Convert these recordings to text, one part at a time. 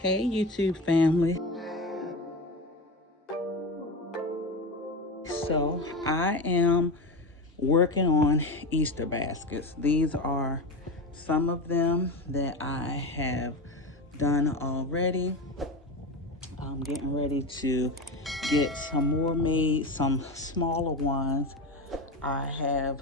Hey YouTube family. So I am working on Easter baskets. These are some of them that I have done already. I'm getting ready to get some more made, some smaller ones. I have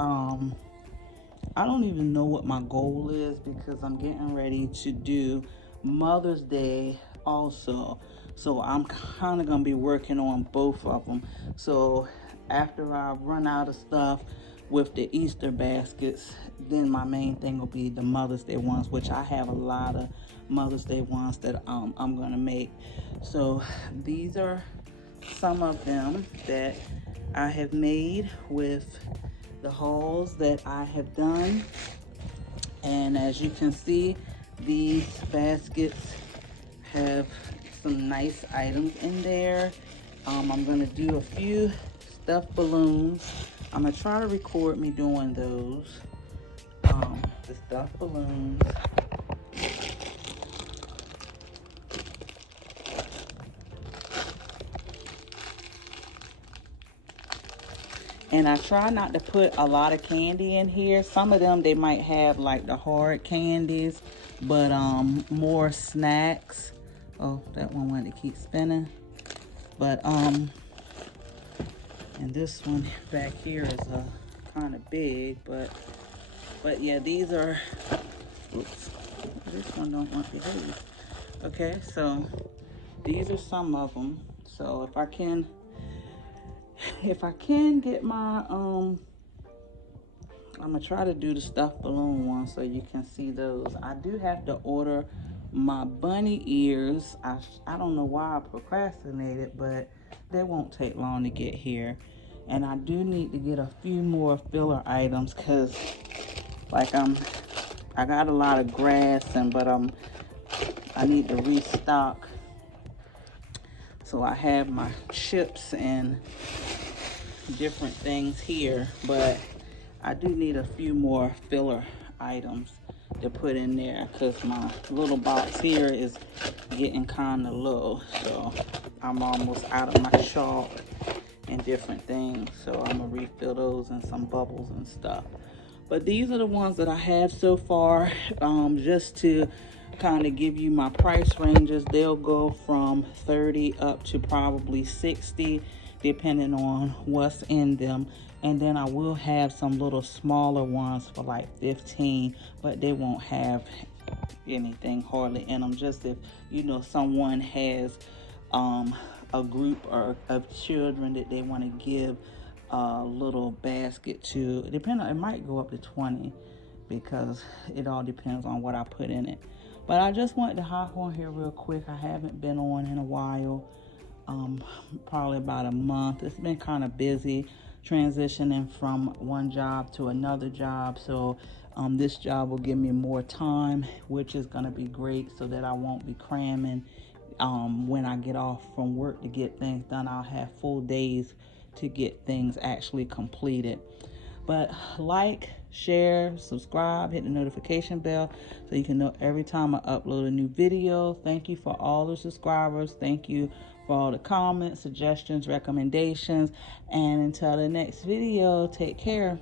I don't even know what my goal is because I'm getting ready to do Mother's Day also. So I'm kind of going to be working on both of them. So after I run out of stuff with the Easter baskets, then my main thing will be the Mother's Day ones, which I have a lot of Mother's Day ones that I'm going to make. So these are some of them that I have made with the hauls that I have done. And as you can see, these baskets have some nice items in there. I'm gonna do a few stuffed balloons. I'm gonna try to record me doing those. The stuffed balloons. And I try not to put a lot of candy in here. Some of them, they might have like the hard candies, but more snacks. Oh, that one wanted to keep spinning. But and this one back here is kind of big, but yeah, these are, oops, this one don't want to behave. Okay, so these are some of them. So if I can get my I'm gonna try to do the stuffed balloon one so you can see those. I do have to order my bunny ears. I don't know why I procrastinated, but they won't take long to get here. And I do need to get a few more filler items because like I got a lot of grass but I need to restock. So I have my chips and different things here, but I do need a few more filler items to put in there because my little box here is getting kind of low. So I'm almost out of my chalk and different things. So I'm gonna refill those and some bubbles and stuff. But these are the ones that I have so far. Just to kind of give you my price ranges, they'll go from 30 up to probably 60 depending on what's in them. And then I will have some little smaller ones for like 15, but they won't have anything hardly in them. Just if someone has a group of children that they want to give a little basket to, it might go up to 20 because it all depends on what I put in it. But I just wanted to hop on here real quick. I haven't been on in a while, probably about a month. It's been kind of busy transitioning from one job to another job. So this job will give me more time, which is going to be great so that I won't be cramming. When I get off from work to get things done, I'll have full days to get things actually completed. But like, share, subscribe, hit the notification bell so you can know every time I upload a new video. Thank you for all the subscribers. Thank you for all the comments, suggestions, recommendations. And until the next video, take care.